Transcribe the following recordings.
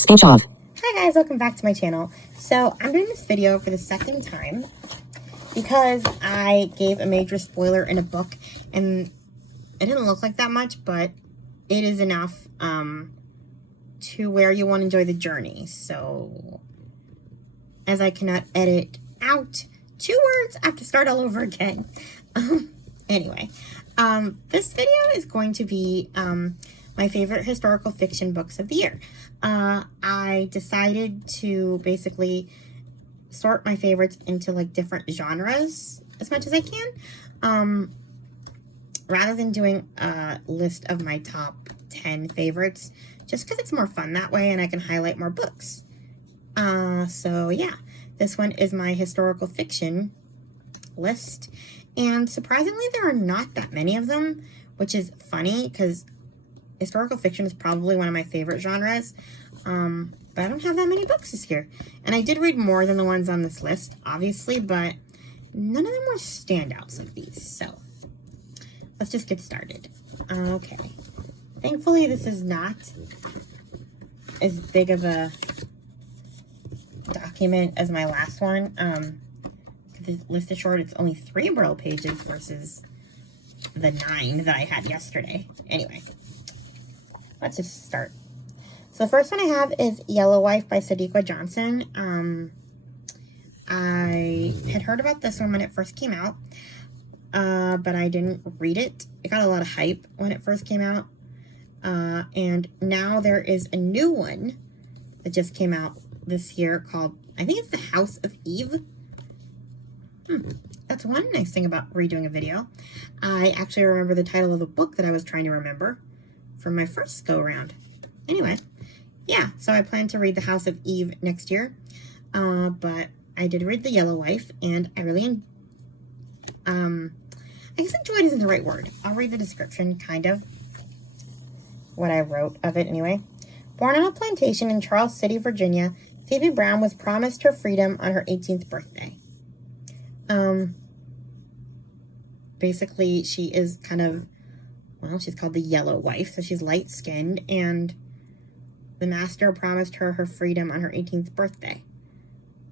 Speech off. Hi guys, welcome back to my channel. So I'm doing this video for the second time because I gave a major spoiler in a book and it didn't look like that much, but it is enough to where you want to enjoy the journey. So as I cannot edit out 2 words, I have to start all over again. Anyway, this video is going to be my favorite historical fiction books of the year. I decided to basically sort my favorites into like different genres as much as I can. Rather than doing a list of my top 10 favorites, just because it's more fun that way and I can highlight more books. So yeah, this one is my historical fiction list. And surprisingly, there are not that many of them, which is funny because historical fiction is probably one of my favorite genres. But I don't have that many books this year. And I did read more than the ones on this list, obviously, but none of them were standouts like these. So let's just get started. Okay. Thankfully, this is not as big of a document as my last one. The list is short. It's only 3 Braille pages versus the 9 that I had yesterday. Anyway, let's just start. So the first one I have is Yellow Wife by Sadiqa Johnson. I had heard about this one when it first came out, but I didn't read it. It got a lot of hype when it first came out. And now there is a new one that just came out this year called, I think it's The House of Eve. That's one nice thing about redoing a video. I actually remember the title of a book that I was trying to remember from my first go around. Anyway, yeah, so I plan to read The House of Eve next year. But I did read The Yellow Wife, and I really, I guess enjoyed isn't the right word. I'll read the description, kind of, what I wrote of it anyway. Born on a plantation in Charles City, Virginia, Phoebe Brown was promised her freedom on her 18th birthday. Basically, she is kind of, well, she's called the Yellow Wife, so she's light-skinned, and the master promised her her freedom on her 18th birthday.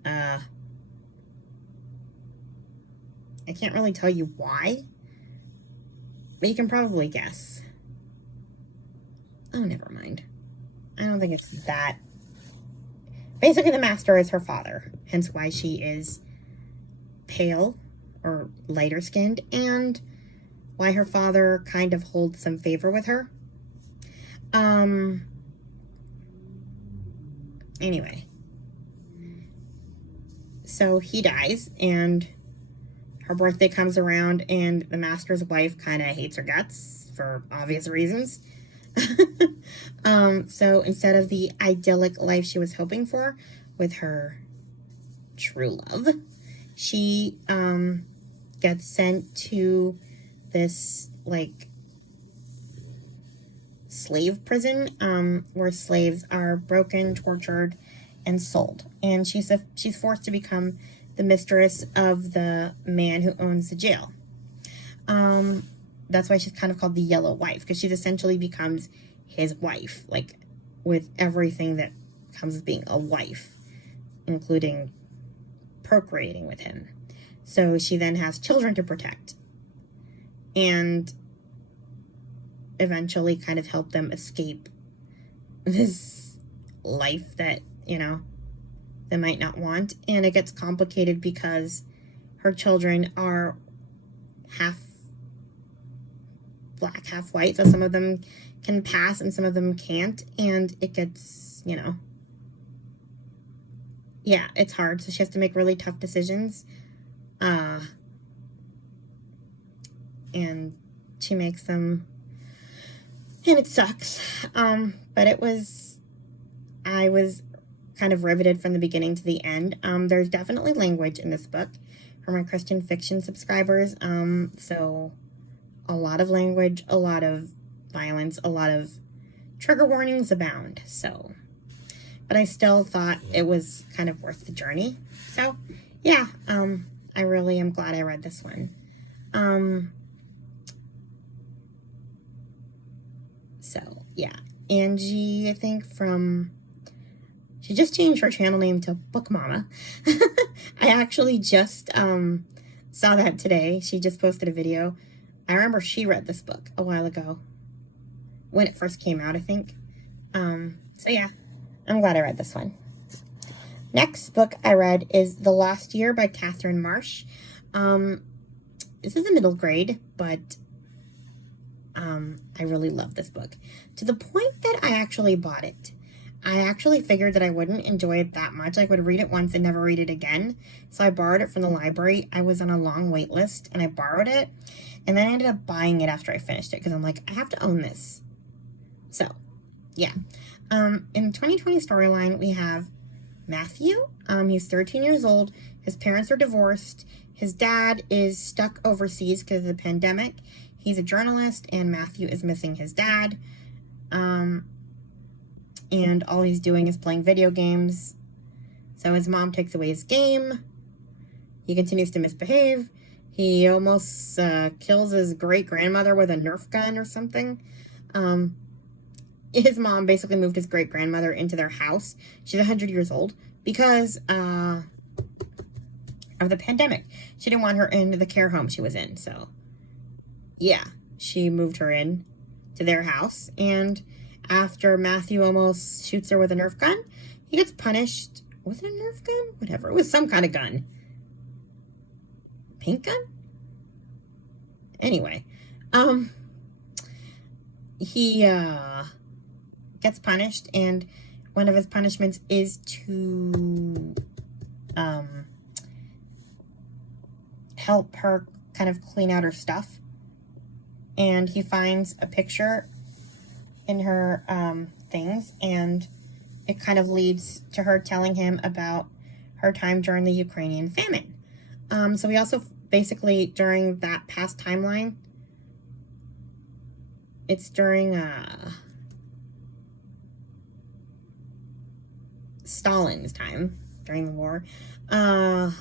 I can't really tell you why, but you can probably guess. Oh, never mind. I don't think it's that. Basically, the master is her father, hence why she is pale or lighter skinned, and why her father kind of holds some favor with her. Anyway, so he dies and her birthday comes around and the master's wife kind of hates her guts for obvious reasons. So instead of the idyllic life she was hoping for with her true love, she gets sent to this like slave prison where slaves are broken, tortured, and sold. And she's forced to become the mistress of the man who owns the jail. That's why she's kind of called the Yellow Wife, because she essentially becomes his wife, like with everything that comes with being a wife, including procreating with him. So she then has children to protect and eventually kind of help them escape this life that, you know, they might not want. And it gets complicated because her children are half black, half white. So some of them can pass and some of them can't. And it gets, you know, yeah, it's hard. So she has to make really tough decisions. And she makes them, and it sucks. But I was kind of riveted from the beginning to the end. There's definitely language in this book for my Christian fiction subscribers. So a lot of language, a lot of violence, a lot of trigger warnings abound. So, but I still thought it was kind of worth the journey. So yeah, I really am glad I read this one. So yeah, Angie, I think from She just changed her channel name to Book Mama. I actually just saw that today. She just posted a video. I remember she read this book a while ago when it first came out, I think. So yeah, I'm glad I read this one. Next book I read is The Lost Year by Catherine Marsh. This is a middle grade, but I really love this book to the point that I actually bought it. I actually figured that I wouldn't enjoy it that much. I would read it once and never read it again. So I borrowed it from the library. I was on a long wait list and I borrowed it. And then I ended up buying it after I finished it because I'm like, I have to own this. So, yeah. In 2020 storyline, we have Matthew. He's 13 years old. His parents are divorced. His dad is stuck overseas because of the pandemic. He's a journalist, and Matthew is missing his dad. And all he's doing is playing video games. So his mom takes away his game. He continues to misbehave. He almost kills his great-grandmother with a Nerf gun or something. His mom basically moved his great-grandmother into their house. She's 100 years old because of the pandemic. She didn't want her in the care home she was in. So, yeah, she moved her in to their house. And after Matthew almost shoots her with a Nerf gun, he gets punished. Was it a Nerf gun? Whatever. It was some kind of gun. Paint gun? Anyway, he gets punished, and one of his punishments is to help her kind of clean out her stuff. And he finds a picture in her things, and it kind of leads to her telling him about her time during the Ukrainian famine. So we also basically, during that past timeline, it's during Stalin's time during the war, and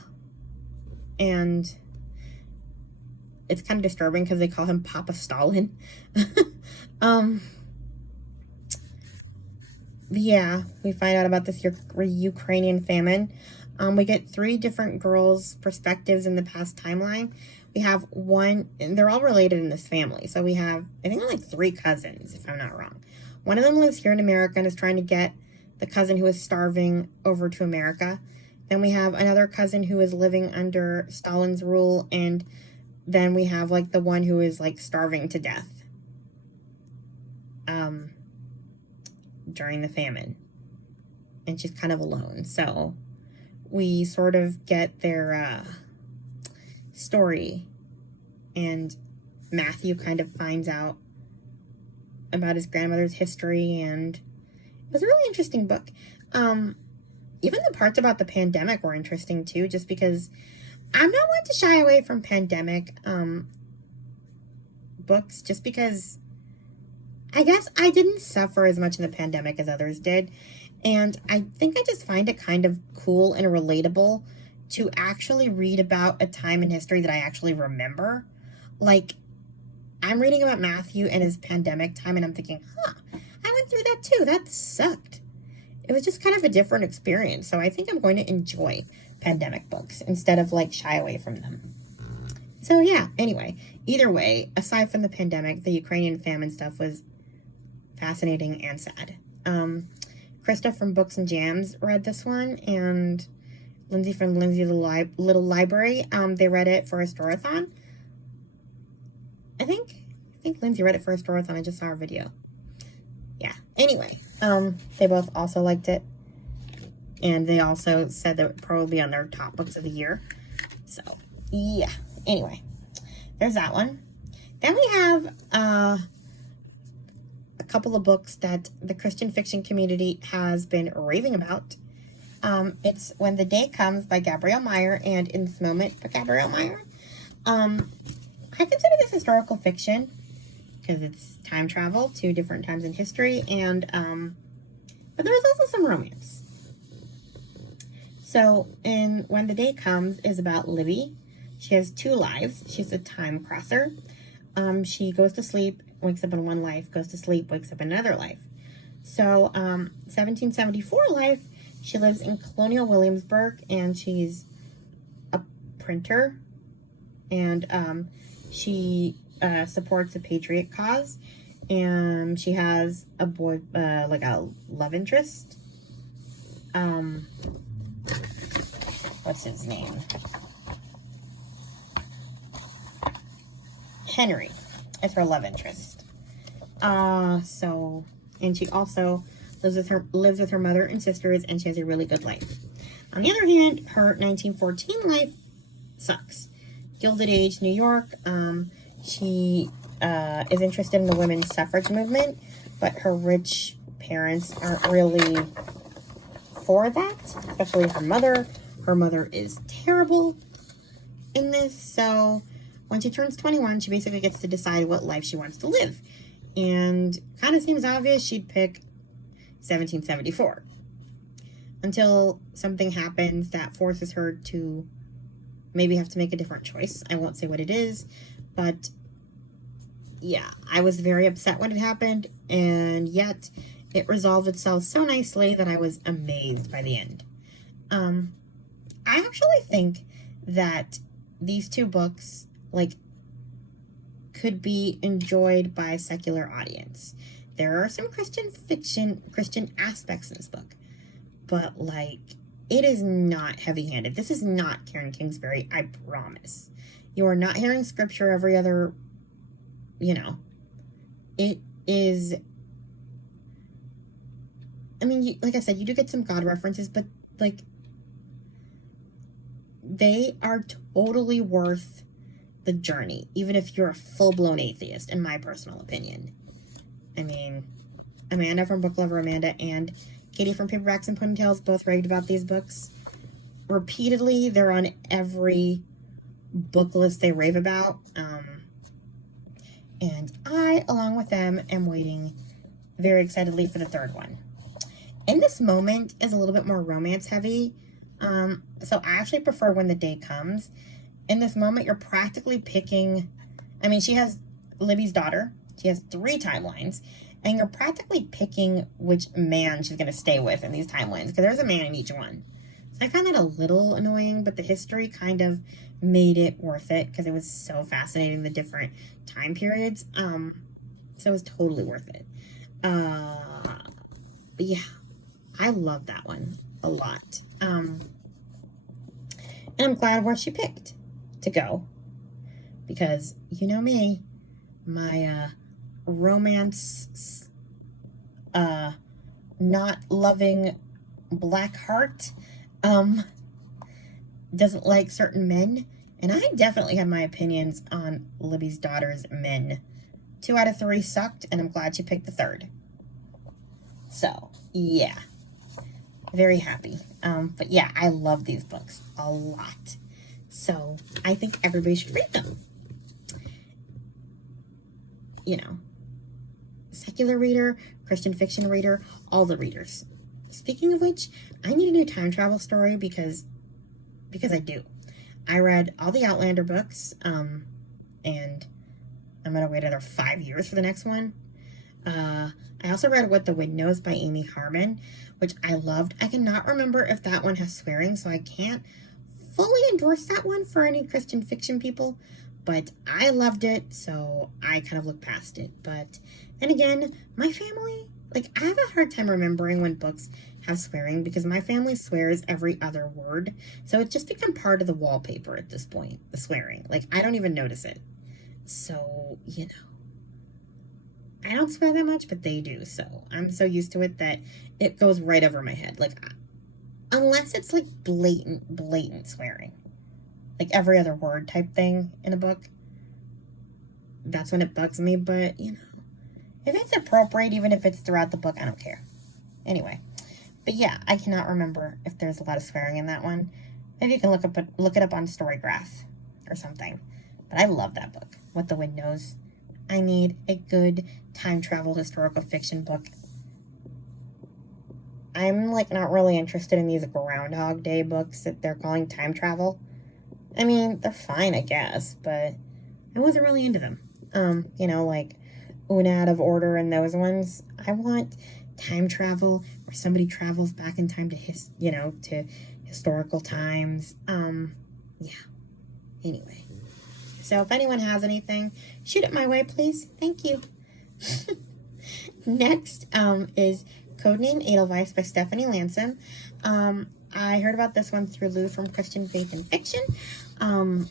it's kind of disturbing because they call him Papa Stalin. Yeah, we find out about this Ukrainian famine. We get 3 different girls' perspectives in the past timeline. We have one, and they're all related in this family. So we have, I think, like 3 cousins, if I'm not wrong. One of them lives here in America and is trying to get the cousin who is starving over to America. Then we have another cousin who is living under Stalin's rule, and then we have, like, the one who is, like, starving to death during the famine. And she's kind of alone. So we sort of get their story, and Matthew kind of finds out about his grandmother's history, and it was a really interesting book. Even the parts about the pandemic were interesting too, just because I'm not one to shy away from pandemic books, just because I guess I didn't suffer as much in the pandemic as others did. And I think I just find it kind of cool and relatable to actually read about a time in history that I actually remember. Like, I'm reading about Matthew and his pandemic time, and I'm thinking, I went through that too. That sucked. It was just kind of a different experience. So I think I'm going to enjoy pandemic books instead of, like, shy away from them. So, yeah, anyway, either way, aside from the pandemic, the Ukrainian famine stuff was fascinating and sad. Krista from Books and Jams read this one, and Lindsay from Lindsay's Little Library, they read it for a storathon. I think Lindsay read it for a storathon. I just saw her video. Yeah. Anyway, they both also liked it, and they also said that it would probably be on their top books of the year. So, yeah. Anyway, there's that one. Then we have a couple of books that the Christian fiction community has been raving about. It's When the Day Comes by Gabrielle Meyer and In This Moment by Gabrielle Meyer. I consider this historical fiction because it's time travel to different times in history, and but there's also some romance. So in When the Day Comes is about Libby. She has 2 lives. She's a time crosser. She goes to sleep, wakes up in one life, goes to sleep, wakes up in another life. So 1774 life, She lives in Colonial Williamsburg, and she's a printer, and she supports the Patriot cause, and she has a boy, like a love interest. What's his name? Henry is her love interest. And she also lives with her mother and sisters, and she has a really good life. On the other hand, her 1914 life sucks. Gilded Age, New York. She is interested in the women's suffrage movement, but her rich parents aren't really for that, especially her mother. Her mother is terrible in this, so when she turns 21, she basically gets to decide what life she wants to live. And kind of seems obvious she'd pick 1774. Until something happens that forces her to maybe have to make a different choice. I won't say what it is, but yeah, I was very upset when it happened, and yet it resolved itself so nicely that I was amazed by the end. I actually think that these two books, like, could be enjoyed by a secular audience. There are some Christian aspects in this book, but, like, it is not heavy-handed. This is not Karen Kingsbury, I promise. You are not hearing scripture every other, it is, I mean, like I said, you do get some God references, but, like, they are totally worth the journey, even if you're a full-blown atheist, in my personal opinion. I mean, Amanda from Book Lover Amanda and Katie from Paperbacks and Ponytails both raved about these books repeatedly. They're on every book list they rave about. And I, along with them, am waiting very excitedly for the third one. In This Moment is a little bit more romance heavy. So I actually prefer When the Day Comes. In This Moment, you're practically picking, I mean, she has Libby's daughter. She has 3 timelines. And you're practically picking which man she's going to stay with in these timelines, because there's a man in each one. So I found that a little annoying, but the history kind of made it worth it, because it was so fascinating, the different time periods. So it was totally worth it. But yeah, I love that one a lot. And I'm glad where she picked to go, because you know me, my romance not loving black heart doesn't like certain men, and I definitely have my opinions on Libby's daughter's men. 2 out of 3 sucked, and I'm glad she picked the 3rd. So yeah, very happy. But yeah, I love these books a lot, so I think everybody should read them. Secular reader, Christian fiction reader, all the readers. Speaking of which, I need a new time travel story because I do. I read all the Outlander books, and I'm going to wait another 5 years for the next one. I also read What the Wind Knows by Amy Harmon, which I loved. I cannot remember if that one has swearing, so I can't fully endorse that one for any Christian fiction people, but I loved it, so I kind of looked past it. But then again, my family, like, I have a hard time remembering when books have swearing, because my family swears every other word, so it's just become part of the wallpaper at this point, the swearing. Like, I don't even notice it. So, I don't swear that much, but they do, so I'm so used to it that it goes right over my head. Like, unless it's, like, blatant swearing, like every other word type thing in a book, that's when it bugs me. But, if it's appropriate, even if it's throughout the book, I don't care. Anyway, but yeah, I cannot remember if there's a lot of swearing in that one. Maybe you can look it up on Storygraph or something. But I love that book, What the Wind Knows. I need a good time travel historical fiction book. I'm, like, not really interested in these Groundhog Day books that they're calling time travel. I mean, they're fine, I guess, but I wasn't really into them. Like Una Out of Order and those ones. I want time travel, where somebody travels back in time to to historical times. Yeah. Anyway. So if anyone has anything, shoot it my way, please. Thank you. Next is Codename Edelweiss by Stephanie Lansom. I heard about this one through Lou from Christian Faith and Fiction. And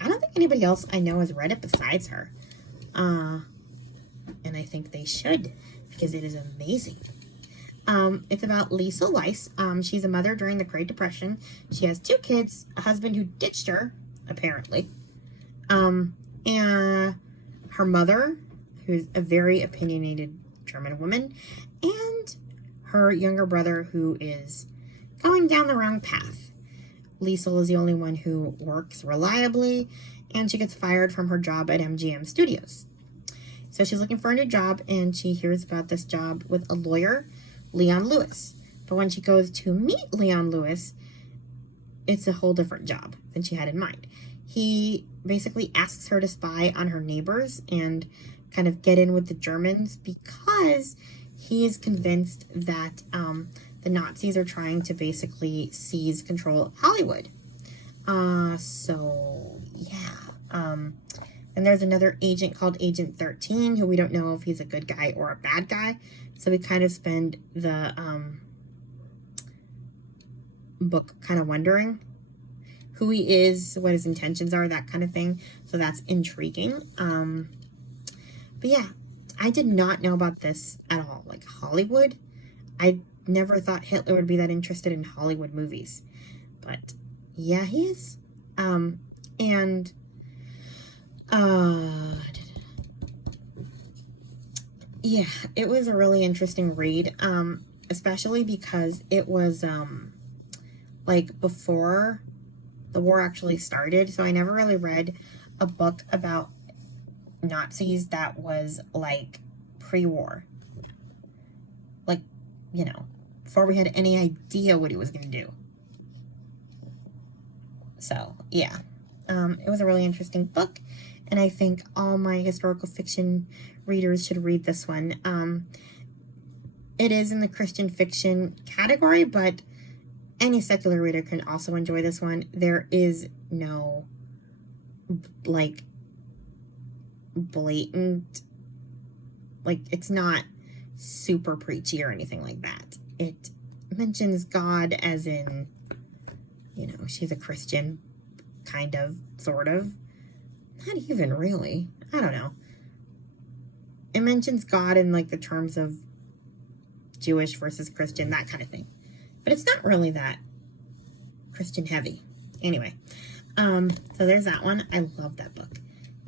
I don't think anybody else I know has read it besides her. And I think they should, because it is amazing. It's about Lisa Weiss. She's a mother during the Great Depression. She has 2 kids, a husband who ditched her, apparently. And her mother, who's a very opinionated German woman, and her younger brother, who is going down the wrong path. Lisa is the only one who works reliably, and she gets fired from her job at MGM Studios. So she's looking for a new job, and she hears about this job with a lawyer, Leon Lewis. But when she goes to meet Leon Lewis, it's a whole different job than she had in mind. He basically asks her to spy on her neighbors and kind of get in with the Germans, because he is convinced that the Nazis are trying to basically seize control of Hollywood. So, yeah. And there's another agent called Agent 13, who we don't know if he's a good guy or a bad guy. So we kind of spend the book kind of wondering who he is, what his intentions are, that kind of thing. So that's intriguing. But yeah, I did not know about this at all. Like Hollywood, I never thought Hitler would be that interested in Hollywood movies. But yeah, he is. And yeah, it was a really interesting read, especially because it was like before the war actually started. So I never really read a book about Nazis that was like pre-war, like, before we had any idea what he was going to do. So yeah, it was a really interesting book, and I think all my historical fiction readers should read this one. It is in the Christian fiction category, but any secular reader can also enjoy this one. There is no like blatant, like, it's not super preachy or anything like that. It mentions God as in, she's a Christian, kind of, sort of, not even really, I don't know. It mentions God in like the terms of Jewish versus Christian, that kind of thing, but it's not really that Christian heavy. Anyway, so there's that one. I love that book.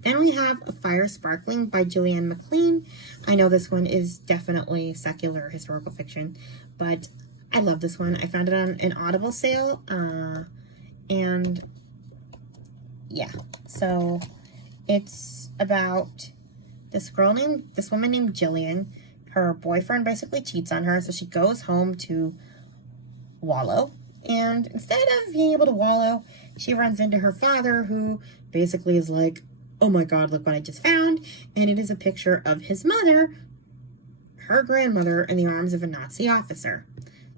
Then we have A Fire Sparkling by Julianne McLean. I know this one is definitely secular historical fiction, but I love this one. I found it on an Audible sale, and yeah, so it's about this woman named Jillian. Her boyfriend basically cheats on her, so she goes home to wallow, and instead of being able to wallow, she runs into her father, who basically is like, oh my God, look what I just found. And it is a picture of his mother, her grandmother, in the arms of a Nazi officer.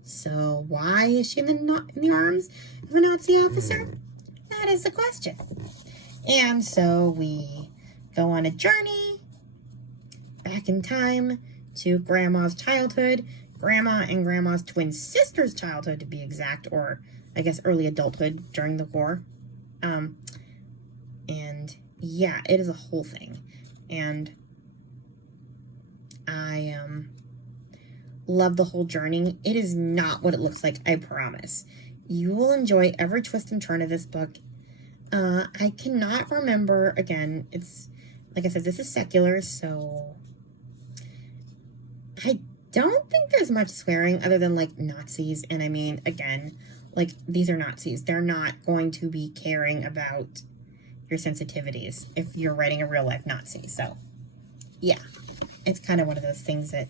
So why is she in the arms of a Nazi officer? That is the question. And so we go on a journey back in time to Grandma's childhood, Grandma and Grandma's twin sister's childhood, to be exact, or I guess early adulthood during the war. And yeah, it is a whole thing. And I love the whole journey. It is not what it looks like, I promise. You will enjoy every twist and turn of this book. I cannot remember, again, it's, like I said, this is secular, so I don't think there's much swearing other than, like, Nazis. And I mean, again, like, these are Nazis. They're not going to be caring about your sensitivities if you're writing a real-life Nazi. So, yeah, it's kind of one of those things that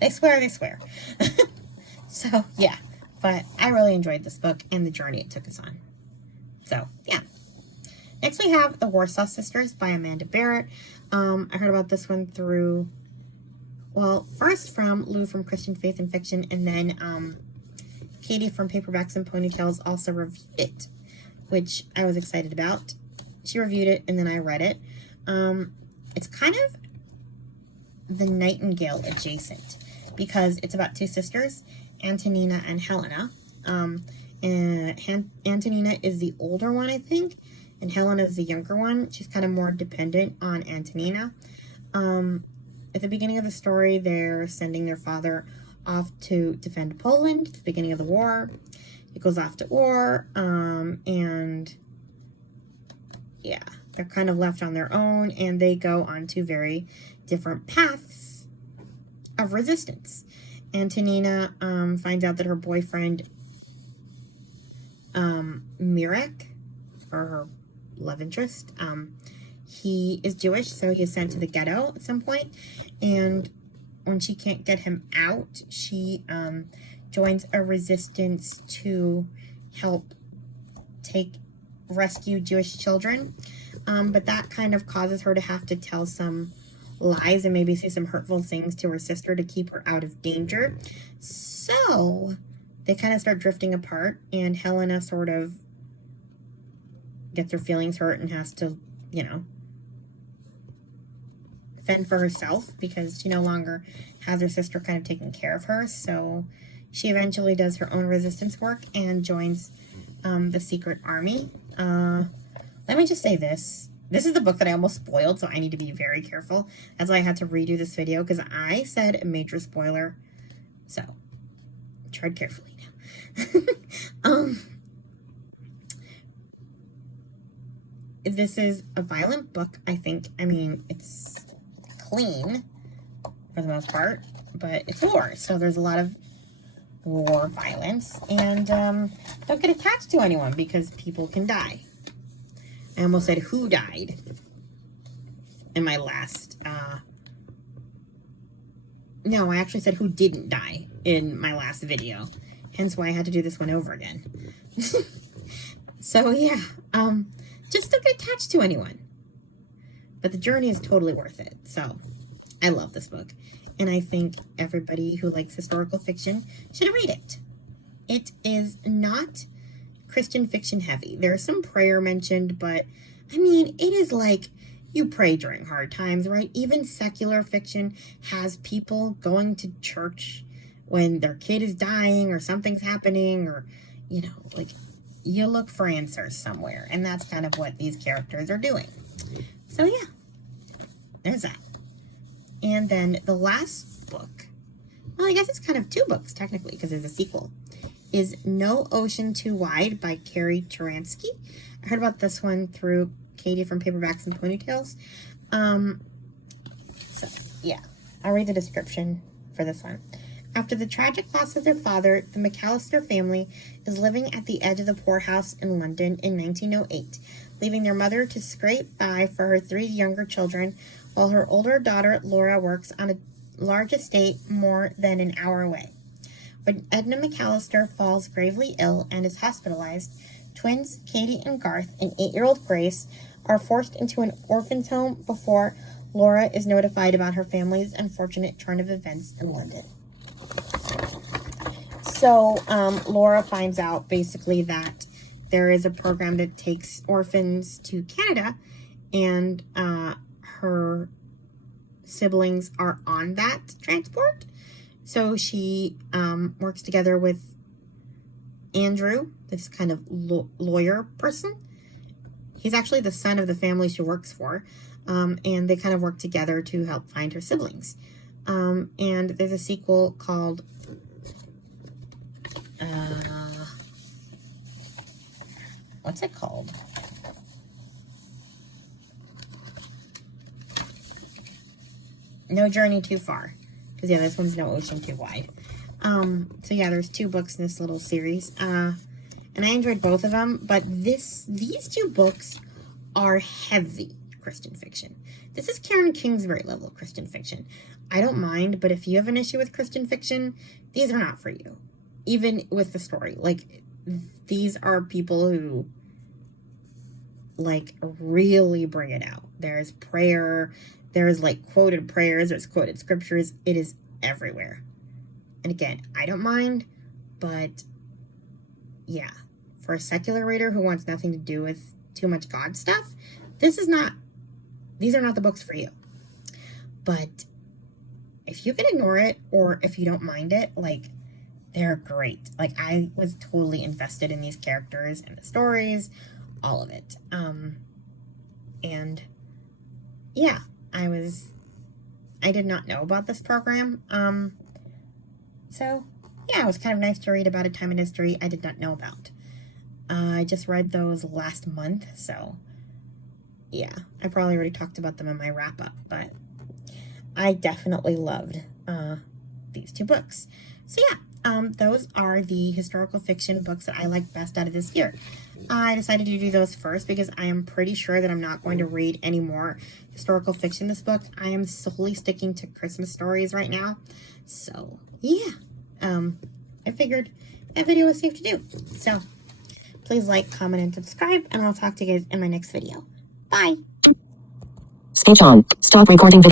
they swear. So, yeah, but I really enjoyed this book and the journey it took us on. So, yeah. Next we have The Warsaw Sisters by Amanda Barrett. I heard about this one through Well, first from Lou from Christian Faith and Fiction, and then Katie from Paperbacks and Ponytails also reviewed it, which I was excited about. She reviewed it, and then I read it. It's kind of the Nightingale adjacent, because it's about two sisters, Antonina and Helena. And Antonina is the older one, I think, and Helena is the younger one. She's kind of more dependent on Antonina. At the beginning of the story, they're sending their father off to defend Poland at the beginning of the war. He goes off to war, and yeah, they're kind of left on their own, and they go on to very different paths of resistance. Antonina finds out that her boyfriend, Mirek, or her love interest, he is Jewish, so he is sent to the ghetto at some point, and when she can't get him out, she joins a resistance to help rescue Jewish children, but that kind of causes her to have to tell some lies and maybe say some hurtful things to her sister to keep her out of danger. So they kind of start drifting apart, and Helena sort of gets her feelings hurt and has to, fend for herself because she no longer has her sister kind of taking care of her. So she eventually does her own resistance work and joins the secret army. Let me just say this. This is the book that I almost spoiled, so I need to be very careful. That's why I had to redo this video, because I said a major spoiler. So, tread carefully now. This is a violent book, I think. I mean, it's clean for the most part, but it's war, so there's a lot of war violence, and don't get attached to anyone because people can die. I almost said who died in my last, no, I actually said who didn't die in my last video, hence why I had to do this one over again. So yeah, just don't get attached to anyone. But the journey is totally worth it. So, I love this book. And I think everybody who likes historical fiction should read it. It is not Christian fiction heavy. There's some prayer mentioned, but, I mean, it is like you pray during hard times, right? Even secular fiction has people going to church when their kid is dying or something's happening, or, like, you look for answers somewhere. And that's kind of what these characters are doing. So yeah, there's that. And then the last book, well, I guess it's kind of two books technically because there's a sequel, is No Ocean Too Wide by Carrie Turansky. I heard about this one through Katie from Paperbacks and Ponytails. So yeah, I'll read the description for this one. After the tragic loss of their father, the McAllister family is living at the edge of the poorhouse in London in 1908. Leaving their mother to scrape by for her three younger children, while her older daughter, Laura, works on a large estate more than an hour away. When Edna McAllister falls gravely ill and is hospitalized, twins Katie and Garth and 8-year-old Grace are forced into an orphan's home before Laura is notified about her family's unfortunate turn of events in London. So, Laura finds out basically that there is a program that takes orphans to Canada, and her siblings are on that transport. So she works together with Andrew, this kind of lawyer person. He's actually the son of the family she works for, and they kind of work together to help find her siblings. And there's a sequel called what's it called? No Journey Too Far. Because, yeah, this one's No Ocean Too Wide. So, yeah, there's two books in this little series. And I enjoyed both of them. But these two books are heavy Christian fiction. This is Karen Kingsbury level of Christian fiction. I don't mind, but if you have an issue with Christian fiction, these are not for you. Even with the story. Like, these are people who, like, really bring it out. There's prayer, There's like quoted prayers, there's quoted scriptures. It is everywhere. And again, I don't mind, but yeah, for a secular reader who wants nothing to do with too much God stuff, these are not the books for you. But if you can ignore it, or if you don't mind it, like, they're great. Like, I was totally invested in these characters and the stories, all of it. And yeah, I did not know about this program. So yeah, it was kind of nice to read about a time in history I did not know about. I just read those last month, so yeah, I probably already talked about them in my wrap-up, but I definitely loved these two books. So yeah, those are the historical fiction books that I like best out of this year. I decided to do those first because I am pretty sure that I'm not going to read any more historical fiction this book. I am solely sticking to Christmas stories right now. So yeah, I figured that video was safe to do. So please like, comment, and subscribe, and I'll talk to you guys in my next video. Bye! Speech on. Stop recording video.